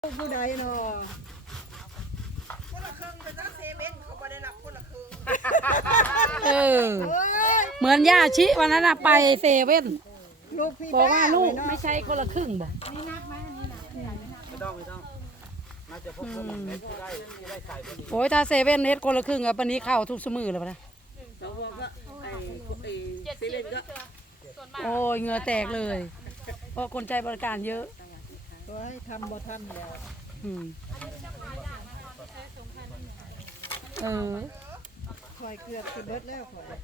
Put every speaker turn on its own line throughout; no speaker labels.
ผู้ใดเนาะ
คนละครึ่งเป็นเซเว่นเขาไม่ได้รับคนละครึ่ง
เออเหมือนย่าชิวันนั้นน่ะไปเซเว่น
ลูกพี่
บอกว่าลูก
เนาะ
ไม่ใช่คนละครึ่งบ่
ไม่ต้องน่าจะพบคนเล็กที่ได้ใส่พอดี
โอ้ยถ้าเซเว่นเฮ็ดคนละครึ่งอะปานนี้เข้าทุกสมือเลยปะนะ
สวก็เซเว่นก็
โอ้ยเหงื่อแตกเลยเพราะคนใจบริการเยอะ
ตัวให้ทำบ่ทันแล้ว
อืมเออ
คอยเกือบสิเบิดแล้วคอย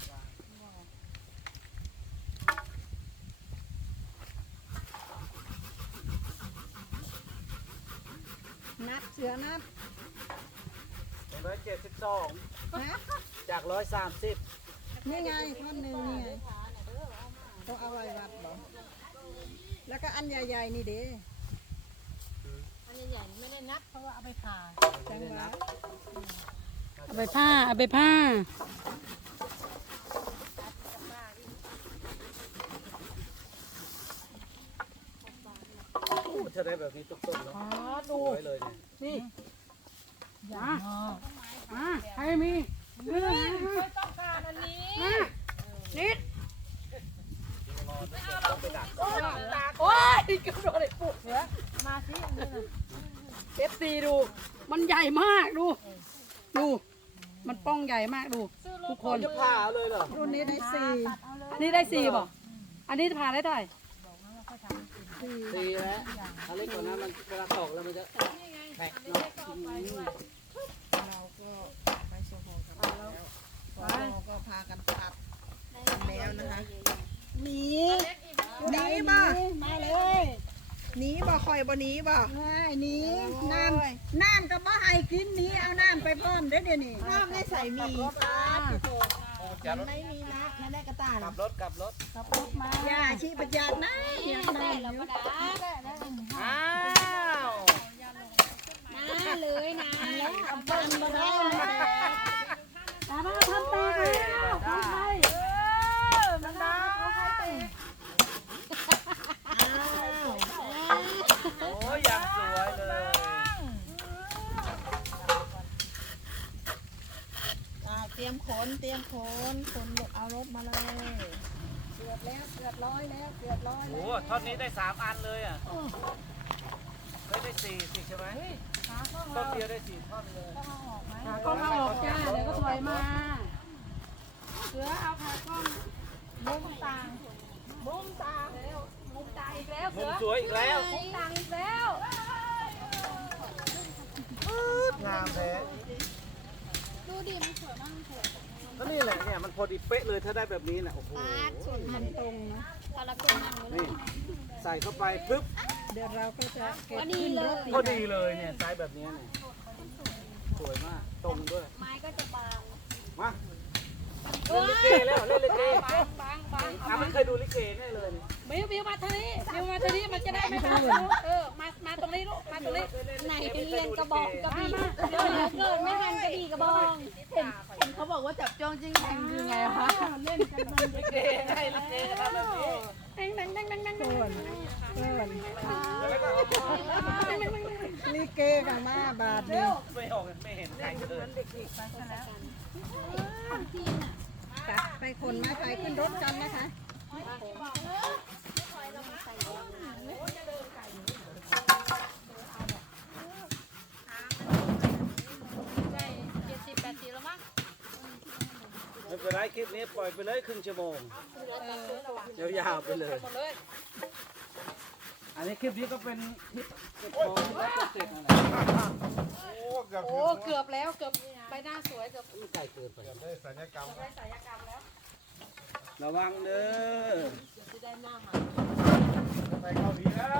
นับเสือนับ
172
ฮะ
จาก 130
นี่ไงท่อนหนึ่งนี่ไงต้องเอาไว้วัดบ่แล้วก็อันใหญ่ๆนี่เด้
อันใหญ่ๆไม่ได้นับเพราะว่าเอาไปผ่า
จังหวะ
เอาไปผ้าเอาไปผ้า
ถ้าได้แบบนี้ตุ๊กๆเนาะสวยเลยเนี่ย
นี่ให้มี
ไม่ต้องการอันนี้
นิด
ต้องไปดัก
โอ้ยกระโดดเลยปุ๊บ
มาสินี่นะ
เอฟซีดู มันใหญ่มากดู ดู มันป้องใหญ่มากดู ทุกคน
จะผ่าเลยเหรอ
รุ่นนี้ได้สี่
อันนี้ได้4บ่อันนี้ผ่านได้เท่าไหร่
ดีแล้วถ้าเล็กกว่านั้นมันเวลาตกแล้วมันจะแตกเนาะ
เราก็ไปส่งของกับแล้วเราก็พากันตัดแล้วนะคะหนีหนีบ่มาเลยหนีบ่คอยบ่หนีบ่ง่ายหนีน้ำก็บ่ให้กินหนีเอาน้ำไปพร้อมเด้อเดี๋ยวนี้น้ำได้ใส่มีไม่มีนะไม่ได้กระต่าย
กลับรถ
ยาชีประหยัดนะอยากได้อยู่
อ้าว
น้าเลยนะ
เอาเพิ่นมาได้
ตาบ้าทำแตกแล้วทำไทย
มันดาโอ้ยอย่างสวยเลย
เตรียมขนเอารถมาเลยเกือบแล้วเกือบร้อยแล้วเกือบร้อย
โอ้
แล้ว
ท่อนนี้ได้3 อันเลยอ่ะได้4สิใช่ไหมต้นเดียวได้4 ท่อนเลย
ขากล้องเอาออกจ้าเดี๋ยวก็ถอยมาเสือเอาขากล้องมุมต่างมุมต่างแล้วมุมต่างอีกแล้ว
มุ
เสื
ม
อ
สวยอีกแล้ว
มุมต่างอีกแล้ว
งามแท้
ดูดิมันสวยมากเลย
ก็นี่แหละเนี่ยมันพอดีเป๊ะเลยถ้าได้แบบนี้น่ะโอ้โห
มันตรงนะ
พอเราเป็นมันเลย
นี่ใส่เข้าไปปึ๊บ
เดี๋ยวเราก็จะเก็บขึ้นรถ
พอดีเลยเนี่ยไซส์แบบนี้เนี่ยสวยมากตรงด้วย
ไม้ก็จะบาง
มาเล่นลิเกแล้วเล่นลิเก
บาง
ไม่เคยดูลิเกแน่เลยเนี่ย
บิวมาทางนี้มันจะได้ไม่ทันมาตรงนี้ลูกมาตรงนี้
ไหนเป็นเรียนกระบอกกระบี่เดี๋ยวเกิดไม่ทันกระบี่กระบองเขาบอกว่าจับจ้องจริงจังยังไงคะ
เล่นกันมัน
ลิเกให้ลิเกทำแบบนี้
ลิเกกันมาบาทเดียว
ไม่ออกไม่เห็นใครเลย
ตัดไปขนไม้ไผ่ขึ้นรถกันนะคะ
ใช่70-80แล้วมั้ง
ไม่เป็นไรคลิปนี้ปล่อยไปเลยครึ่งชั่วโมงยาวๆไปเลย อันนี้คลิปนี้ก็เป็นคลิปเก็บของแล้วก็เสร็จนั่นแหละ
โอ้เกือบแล้วเกือบใบหน้าสวยเกือบ
ไก่เกินไป
ได้ศัลยกรรมแล้ว
ระวังเด้อ
ไปเกาหลีแล้ว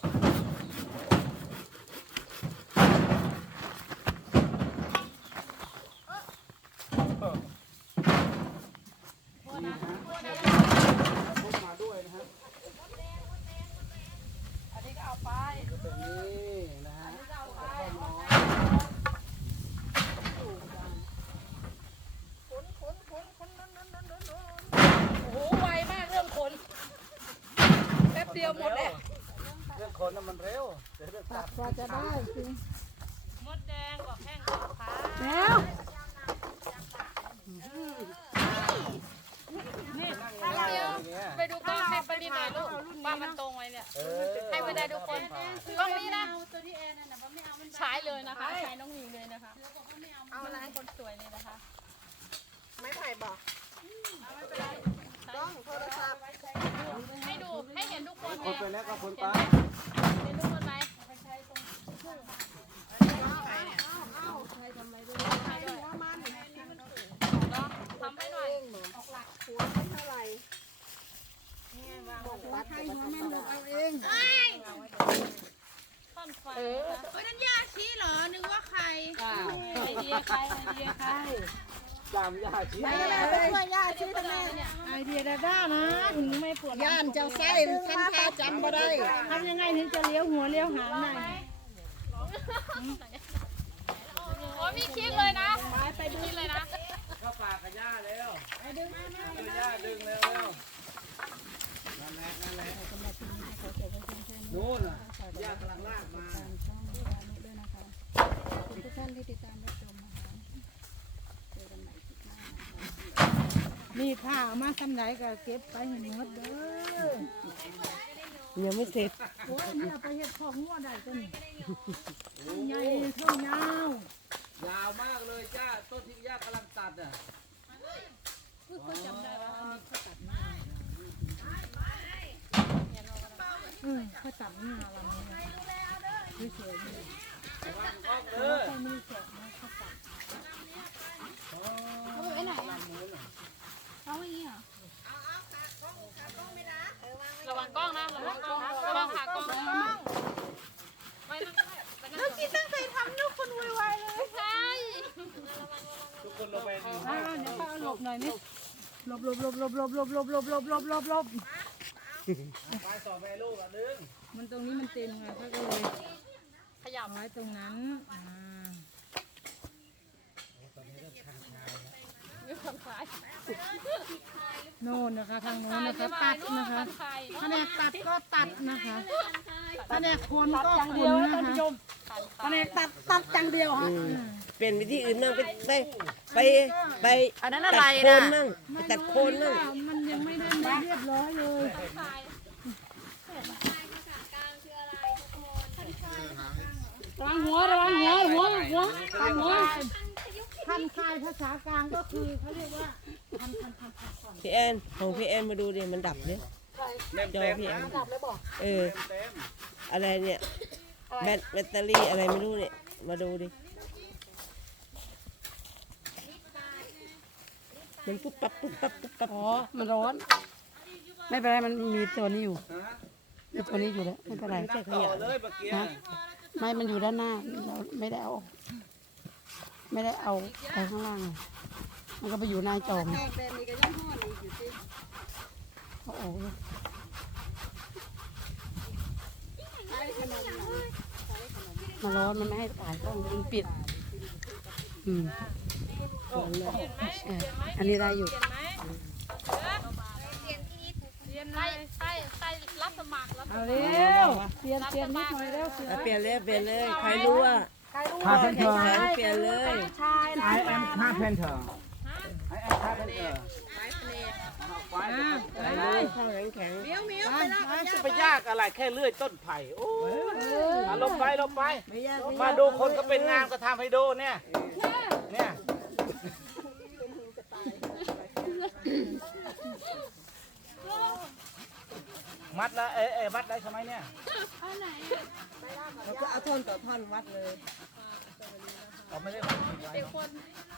พกมาด้วยนะฮะ
อันนี้ก็เอาไป
ก็เป็นนี่นะฮะ
โอ้โหไวมากเรื่องขนแป๊บเดียวหมดแล้ว
เรื่องคน
ตัดกว่าจะได้จริง
มดแดงกับแห้งกับขา
แล้ว
นี่เดียวไปดูกล้องให้ปริมาณลูกว่ามันตรงไหมเนี่ยให้ไปได้ทุกคนกล้องนี้นะใช้เลยนะคะใช้น้องหญิงเลยนะคะเอาอะไรคนสวยเลยนะคะ
ไม้ไผ่บอกต้องโทรศัพท์
ให้ดูให้เห็นทุกคน
คนไปแล้วก็คนไป
เห็นทุกคนไหม
หัวมัน
เนาะทำให้หน่อย
หัวมันเท่าไหร่บอกปัดให้หัวมันเอาเอง
ท่อนไฟ
นั่นยาชี้เหรอนึกว่าใคร
ไอเดียใครไอเดียใคร
จำยาชี
ไปแล้วไปช่วยยาชี้ทำไม
ไอเดียด้านะถึงไม่ปวด
ย่านเจ้าไส้ทำท่าจำบ่ได้
ทำยังไงถึงจะเลี้ยวหัวเลี้ยวหางได้
โอ้มีคลิปเลยนะไปดูคลิปเลยนะ
เข้าปากกับย่าแล้วดึงย่าดึงแล้วนั่นแหละนู่นน่ะย่ากำลังลากมา
ทุกท่านที่ติดตามรับชมนะคะนี่ผ้ามาทำไหนก็เก็บไปให้หมดเด้อ
ยังไม่เสร็จ
โอ้ยนี่เราไปเฮ็ดของงัวได้จังใหญ่เท่ายาวย
าวมากเลยจ้าต้นที่ย่ากำลังตัดอ่ะ
เขาจำได้ว่าอันนี้เขาตัดหน้าเขาตัดหน้าเราเนี่ยสวยๆเลย
เออ
เขาไม่ได้แกะนะเขาตัด
เขาไปไหนอ่ะเขาอย่างนี้เหรอระวังกล้องนะระวังกล้องระวังขากล้องไม่ต้องกินตั้งใจทำลูกคนไวๆเลยใช่
ทุกคนลงไปดู
เดี๋ยวป้าหลบหน่อยนี่หลบ
ไปสอบไปลูกอ่ะดึง
มันตรงนี้มันเต็มไงเขาก็เลย
ขยับ
ไว้ตรงนั้นโน่นนะคะทางโน้นนะคะตัดนะคะแผนกตัดก็ตัดนะคะแผนกคนก็คนนะคะแผนกตัดจังเดียวฮะ
เป็นวิธีอื่นนั่งไป
อันนั้น
ตั
อะไร
ดโคน
นะ
นั่งไปตัดโคนนั่ง
มันยังไม่ได้เรียบร้อยเลย ระวังหัวพันคายภาษากลางก็คือเขาเรียกว่าพันก่อน
พี่แอนของพี่แอนมาดูดิมันดับดิ
เต็ม
จอ
เต็ม
พี่แอน
ดับเลยบอก
เออ
เต็ม
อะไรเนี่ยแบตเตอรี่อะไรไม่รู้เนี่ยมาดูดิมันปุ๊บปั๊บปุ๊บปั๊บปุ๊บปั๊บ
อ๋อมันร้อน ไม่เป็นไรมันมีตัวนี้อยู่
ฮะ
มีตัวนี้อยู่แล้วไม่เป็นไร
ไม่ใช่ข
ต่
ยะ
อเลยเมื่อกี้
ไม่มันอยู่ด้านหน้าเราไม่ได้เอาออกไม่ได้เอาไปข้างล่างเลยมันก็ไปอยู่หน้าจอมโอ้โหมันร้อนมันไม่ให้ถ่ายกล้องมันปิดอันนี้ได้อยู่
เรียนใส่รับสมัครแล้ว
เอาเร็วเปลี่ยนนิดหน่อยเร็วเสือ
เปลี่ยนเลยใครรู้ว่า
พาเพื่อน
แข็งแข็งเปลี่ยนเลย
ไอแอมพาเพื่อนเถอะไอแอมพาเพื่อนเถอะไปเลย
ข้าวแข็ง
จะไปยากอะไรแค่เลื่อยต้นไผ่โอ้ยลงไปมาดูคนก็เป็นงานก็ทำให้ดูเนี่ยมัดแล้วมัดได้ใช่ไหมเนี่ย
แล้วก็เอาท่อนต่อท่อนวัดเลย
เราไม่ได้มัดผิดไว้
เด็กคน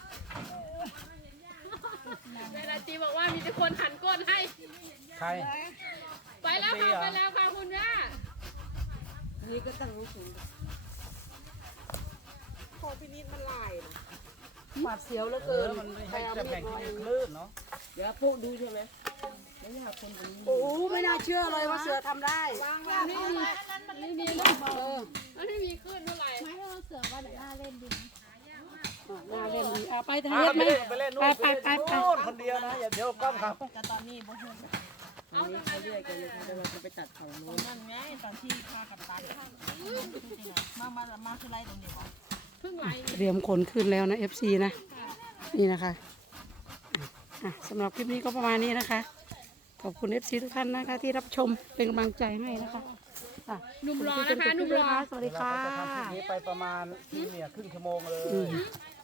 เวลาจีบอกว่ามีแต่คนหันก้นให้
ใคร
ไปแล้วค่ะคุณย่า
นี่ก็ตั้งรู้สึก
โคพินิจมันลายนะ
หวาดเสียวเหลือ
เอ
เกิน
อมันไม่ให้จะแบ่งที่คลื่นเนาะ
เดี๋ยวปุ๊ดูใช่ไหมไม่อยากคนตรงนี้
โอ้ไม่น่าเชื่อเลยว่าเสือทำได้
นี่มีเรื่องมันไม่มีขึ้นเท่าไหร่
น่าเล่นดีไปทาง
ไป
เฮ็ดไหม
เล่นนู่น
ไป
นู่นคนเดียวนะอย่าเดี๋ยวกล้องเขา
แต่ตอนนี้บ่ฮู้เขาเรียกกันเลยเดี๋ยวเราจะไปตัดฝั่งนู้นนั่นไงตอนที่พากับตัดมาคือไรตรงนี้วะ
เตรียมขนขึ้นแล้วนะ FC นะนี่นะคะสำหรับคลิปนี้ก็ประมาณนี้นะคะ ขอบคุณ FC ทุกท่านนะคะที่รับชมเป็นกำลังใจให้นะคะ
หนุ่มรอนะคะหนุ่มรอ
สวัสดีค่ะ
เราก็จะทำคลิปนี้ไปประมาณเนี่ยครึ่งชั่วโมงเลย
อืม